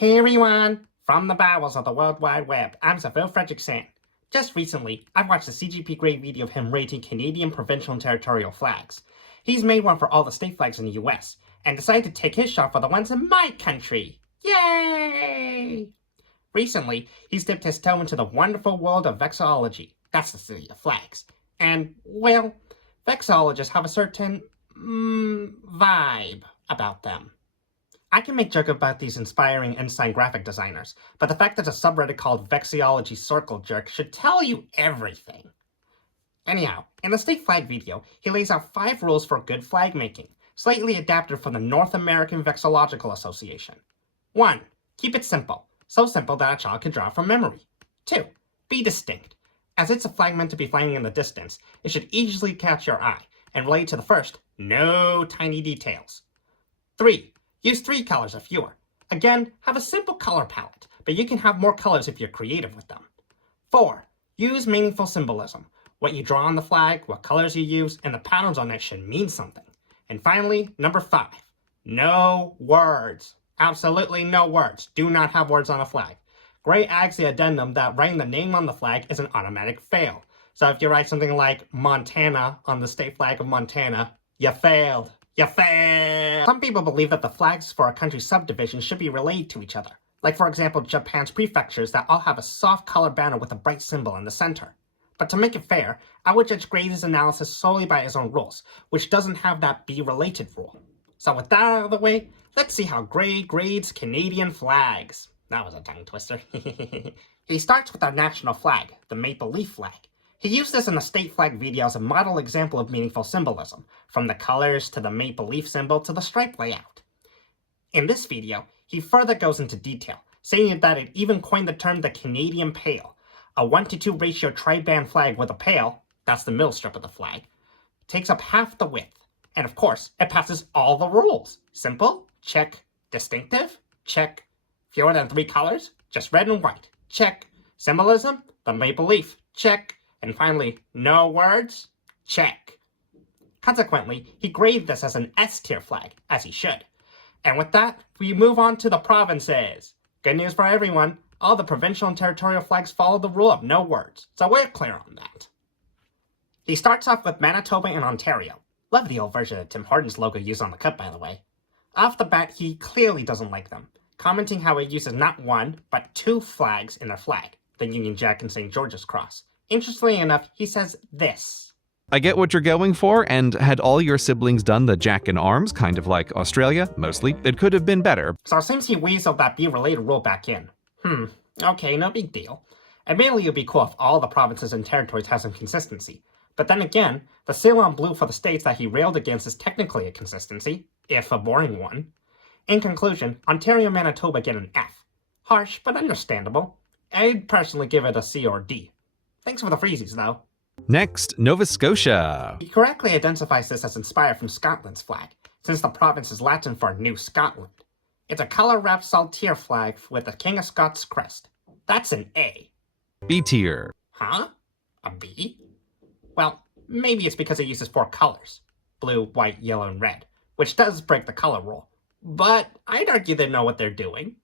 Hey everyone! From the bowels of the World Wide Web, I'm Seville Fredrickson. Just recently, I've watched a CGP grade video of him rating Canadian provincial and territorial flags. He's made one for all the state flags in the US, and decided to take his shot for the ones in my country! Yay! Recently, he's dipped his toe into the wonderful world of vexillology. That's the study of flags. And, well, vexillologists have a certain, vibe about them. I can make joke about these inspiring ensign graphic designers, but the fact there's a subreddit called Vexillology Circle Jerk should tell you everything. Anyhow, in the state flag video, he lays out 5 rules for good flag making, slightly adapted from the North American Vexillological Association. 1. Keep it simple, so simple that a child can draw it from memory. 2. Be distinct. As it's a flag meant to be flying in the distance, it should easily catch your eye, and related to the first, no tiny details. 3. Use 3 colors or fewer. Again, have a simple color palette, but you can have more colors if you're creative with them. 4. Use meaningful symbolism. What you draw on the flag, what colors you use, and the patterns on it should mean something. And finally, number 5. No words. Absolutely no words. Do not have words on a flag. Gray adds the addendum that writing the name on the flag is an automatic fail. So if you write something like Montana on the state flag of Montana, you failed. You failed! Some people believe that the flags for a country's subdivisions should be related to each other. Like for example, Japan's prefectures that all have a soft colored banner with a bright symbol in the center. But to make it fair, I would judge Grady's analysis solely by his own rules, which doesn't have that be related rule. So with that out of the way, let's see how Grade grades Canadian flags. That was a tongue twister. He starts with our national flag, the maple leaf flag. He used this in the state flag video as a model example of meaningful symbolism, from the colors to the maple leaf symbol to the stripe layout. In this video, he further goes into detail, saying that it even coined the term the Canadian Pale, a 1:2 ratio tri-band flag with a pale, that's the middle strip of the flag, takes up half the width. And of course, it passes all the rules. Simple? Check. Distinctive? Check. Fewer than 3 colors? Just red and white? Check. Symbolism? The maple leaf? Check. And finally, no words? Check. Consequently, he graded this as an S-tier flag, as he should. And with that, we move on to the provinces. Good news for everyone, all the provincial and territorial flags follow the rule of no words, so we're clear on that. He starts off with Manitoba and Ontario. Love the old version of Tim Hortons logo used on the cup, by the way. Off the bat, he clearly doesn't like them, commenting how it uses not 1, but 2 flags in their flag, the Union Jack and St. George's Cross. Interestingly enough, he says this. I get what you're going for, and had all your siblings done the Jack in Arms, kind of like Australia, mostly, it could have been better. So it seems he weaseled that be-related rule back in. Okay, no big deal. Admittedly, it would be cool if all the provinces and territories have some consistency. But then again, the Ceylon blue for the states that he railed against is technically a consistency, if a boring one. In conclusion, Ontario and Manitoba get an F. Harsh, but understandable. I'd personally give it a C or D. Thanks for the freezies, though. Next, Nova Scotia. He correctly identifies this as inspired from Scotland's flag, since the province is Latin for New Scotland. It's a color-wrapped saltire flag with the King of Scots crest. That's an A. B tier. Huh? A B? Well, maybe it's because it uses 4 colors. Blue, white, yellow, and red, which does break the color rule. But I'd argue they know what they're doing.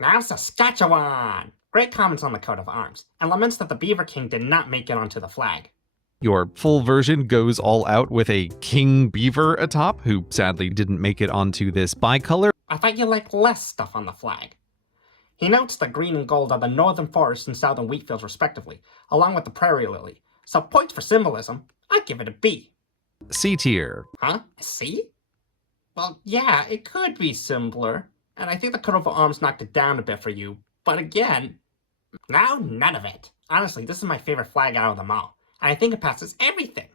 Now Saskatchewan! Great comments on the coat of arms, and laments that the Beaver King did not make it onto the flag. Your full version goes all out with a King Beaver atop, who sadly didn't make it onto this bicolor. I thought you liked less stuff on the flag. He notes the green and gold are the northern forests and southern wheat fields respectively, along with the prairie lily. So points for symbolism, I'd give it a B. C tier. Huh? A C? Well, yeah, it could be simpler, and I think the coat of arms knocked it down a bit for you, but again, now none of it. Honestly, this is my favorite flag out of them all, and I think it passes everything.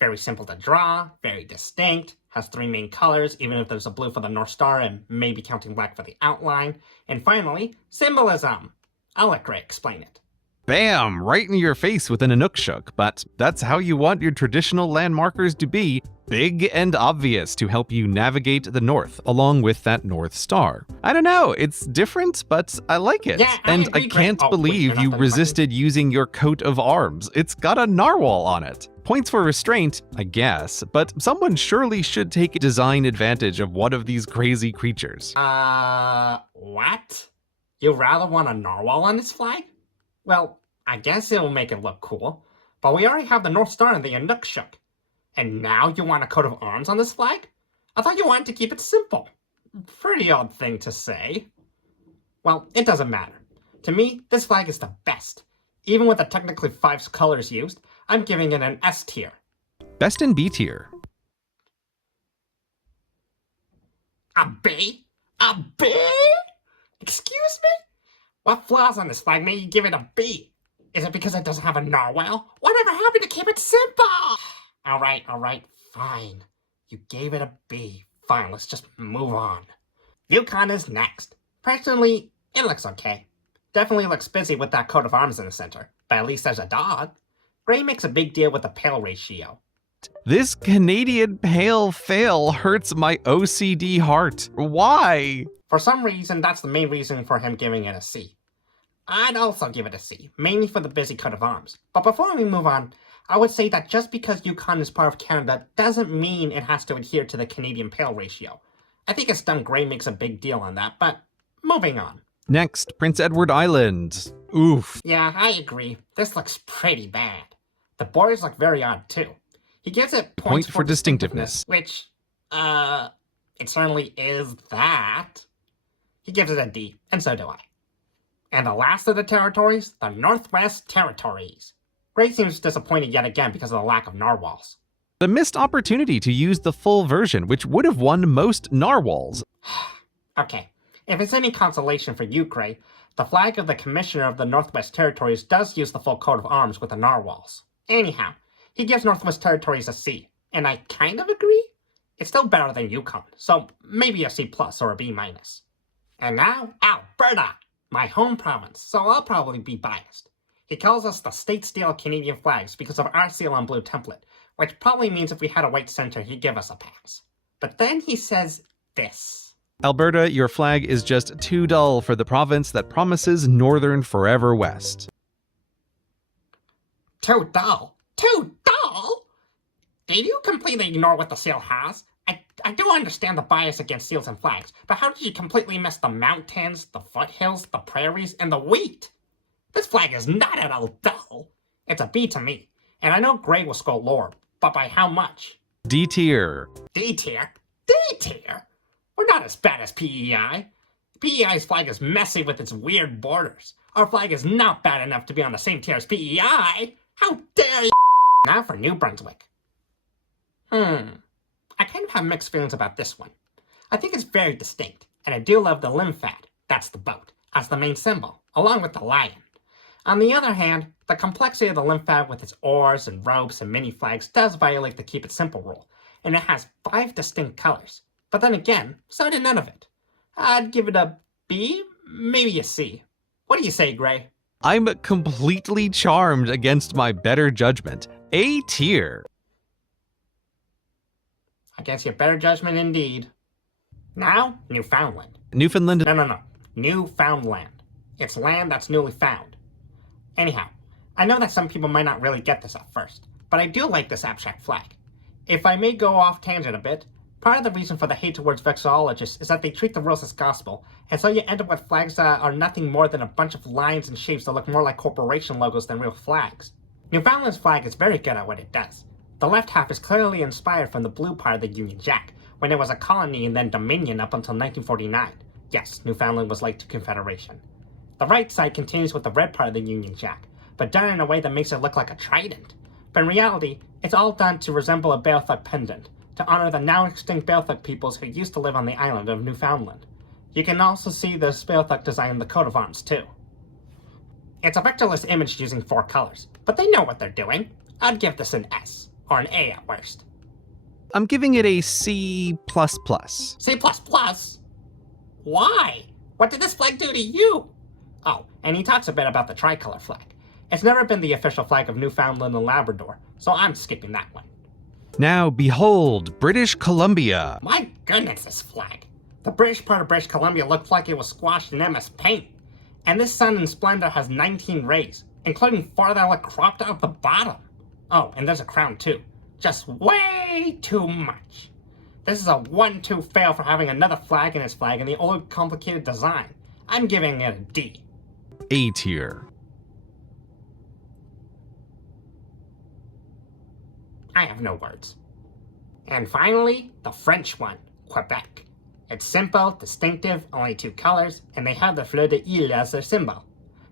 Very simple to draw, very distinct, has 3 main colors, even if there's a blue for the North Star and maybe counting black for the outline, and finally, symbolism. I'll let Gray explain it. Bam! Right in your face with an Inukshuk, but that's how you want your traditional landmarkers to be, big and obvious to help you navigate the north, along with that North Star. I don't know, it's different, but I like it. Yeah, and agree, I can't Gray. believe you resisted using your coat of arms. It's got a narwhal on it. Points for restraint, I guess, but someone surely should take design advantage of one of these crazy creatures. What? You'd rather want a narwhal on this flag? Well, I guess it'll make it look cool, but we already have the North Star and the Inukshuk. And now you want a coat of arms on this flag? I thought you wanted to keep it simple. Pretty odd thing to say. Well, it doesn't matter. To me, this flag is the best. Even with the technically 5 colors used, I'm giving it an S tier. Best in B tier. A B? A B? Excuse me? What flaws on this flag made you give it a B? Is it because it doesn't have a narwhal? Whatever happened to keep it simple? Alright, fine. You gave it a B. Fine, let's just move on. Yukon is next. Personally, it looks okay. Definitely looks busy with that coat of arms in the center, but at least there's a dog. Gray makes a big deal with the pale ratio. This Canadian pale fail hurts my OCD heart. Why? For some reason, that's the main reason for him giving it a C. I'd also give it a C, mainly for the busy coat of arms. But before we move on, I would say that just because Yukon is part of Canada doesn't mean it has to adhere to the Canadian pale ratio. I think it's dumb Gray makes a big deal on that, but moving on. Next, Prince Edward Island. Oof. Yeah, I agree. This looks pretty bad. The borders look very odd too. He gives it points for distinctiveness, which, it certainly is that. He gives it a D, and so do I. And the last of the territories, the Northwest Territories. Gray seems disappointed yet again because of the lack of narwhals. The missed opportunity to use the full version, which would have won most narwhals. Okay, if it's any consolation for you, Gray, the flag of the Commissioner of the Northwest Territories does use the full coat of arms with the narwhals. Anyhow, he gives Northwest Territories a C, and I kind of agree. It's still better than Yukon, so maybe a C+ or a B-. And now, Alberta, my home province, so I'll probably be biased. He calls us the state style Canadian flags because of our seal on blue template, which probably means if we had a white center, he'd give us a pass. But then he says this. Alberta, your flag is just too dull for the province that promises Northern Forever West. Too dull? Too dull? Did you completely ignore what the seal has? I do understand the bias against seals and flags, but how did you completely miss the mountains, the foothills, the prairies, and the wheat? This flag is not at all dull. It's a B to me, and I know Gray will score lower, but by how much? D tier. D tier? D tier? We're not as bad as PEI. PEI's flag is messy with its weird borders. Our flag is not bad enough to be on the same tier as PEI. How dare you? Now for New Brunswick. I kind of have mixed feelings about this one. I think it's very distinct, and I do love the limphad, that's the boat, as the main symbol, along with the lion. On the other hand, the complexity of the limphad with its oars and ropes and mini flags does violate the keep it simple rule, and it has 5 distinct colors. But then again, so did none of it. I'd give it a B, maybe a C. What do you say, Gray? I'm completely charmed against my better judgment. A tier. Against your better judgment indeed. Now, Newfoundland. Newfoundland. No. Newfoundland. It's land that's newly found. Anyhow, I know that some people might not really get this at first, but I do like this abstract flag. If I may go off tangent a bit, part of the reason for the hate towards vexillologists is that they treat the rules as gospel, and so you end up with flags that are nothing more than a bunch of lines and shapes that look more like corporation logos than real flags. Newfoundland's flag is very good at what it does. The left half is clearly inspired from the blue part of the Union Jack, when it was a colony and then Dominion up until 1949. Yes, Newfoundland was late to Confederation. The right side continues with the red part of the Union Jack, but done in a way that makes it look like a trident. But in reality, it's all done to resemble a Beothuk Pendant, to honor the now extinct Beothuk peoples who used to live on the island of Newfoundland. You can also see the Beothuk design in the coat of arms too. It's a vectorless image using 4 colors, but they know what they're doing. I'd give this an S, or an A at worst. I'm giving it a C++. C++? Why? What did this flag do to you? Oh, and he talks a bit about the tricolor flag. It's never been the official flag of Newfoundland and Labrador, so I'm skipping that one. Now behold, British Columbia. My goodness, this flag. The British part of British Columbia looks like it was squashed in MS Paint. And this sun in splendor has 19 rays, including 4 that look cropped out the bottom. Oh, and there's a crown too. Just way too much. This is a 1-2 fail for having another flag in its flag and the old complicated design. I'm giving it a D. A tier. I have no words. And finally, the French one, Quebec. It's simple, distinctive, only 2 colors, and they have the fleur de île as their symbol.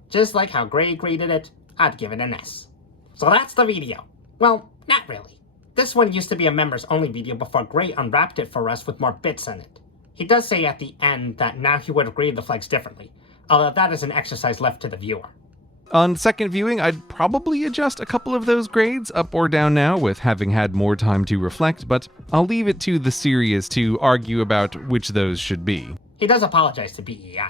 Just like how Gray graded it, I'd give it an S. So that's the video. Well, not really. This one used to be a members only video before Gray unwrapped it for us with more bits in it. He does say at the end that now he would have graded the flags differently, although that is an exercise left to the viewer. On second viewing, I'd probably adjust a couple of those grades up or down now with having had more time to reflect, but I'll leave it to the series to argue about which those should be. He does apologize to BEI.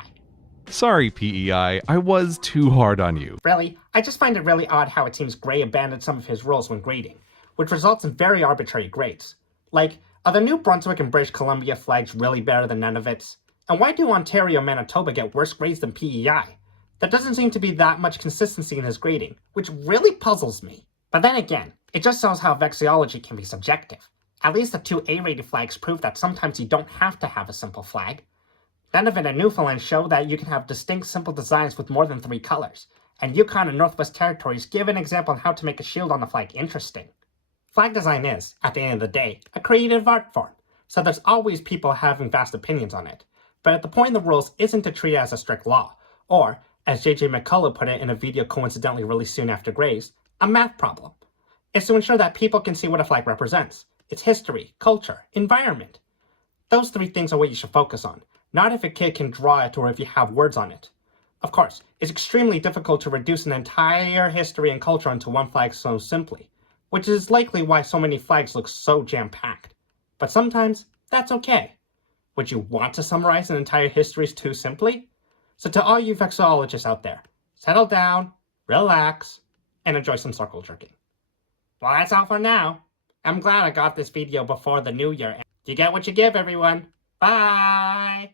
Sorry, PEI, I was too hard on you. Really, I just find it really odd how it seems Gray abandoned some of his rules when grading, which results in very arbitrary grades. Like, are the New Brunswick and British Columbia flags really better than Nunavut's? And why do Ontario and Manitoba get worse grades than PEI? There doesn't seem to be that much consistency in his grading, which really puzzles me. But then again, it just shows how vexillology can be subjective. At least the 2 A-rated flags prove that sometimes you don't have to have a simple flag. Nunavut and Newfoundland show that you can have distinct simple designs with more than 3 colors, and Yukon and Northwest Territories give an example on how to make a shield on the flag interesting. Flag design is, at the end of the day, a creative art form, so there's always people having vast opinions on it. But the point of the rules isn't to treat it as a strict law, or, as JJ McCullough put it in a video coincidentally released soon after Gray's, a math problem. It's to ensure that people can see what a flag represents, its history, culture, environment. Those 3 things are what you should focus on, not if a kid can draw it or if you have words on it. Of course, it's extremely difficult to reduce an entire history and culture into one flag so simply, which is likely why so many flags look so jam-packed. But sometimes, that's okay. Would you want to summarize an entire history too simply? So to all you vexillologists out there, settle down, relax, and enjoy some circle jerking. Well, that's all for now. I'm glad I got this video before the new year. You get what you give, everyone. Bye!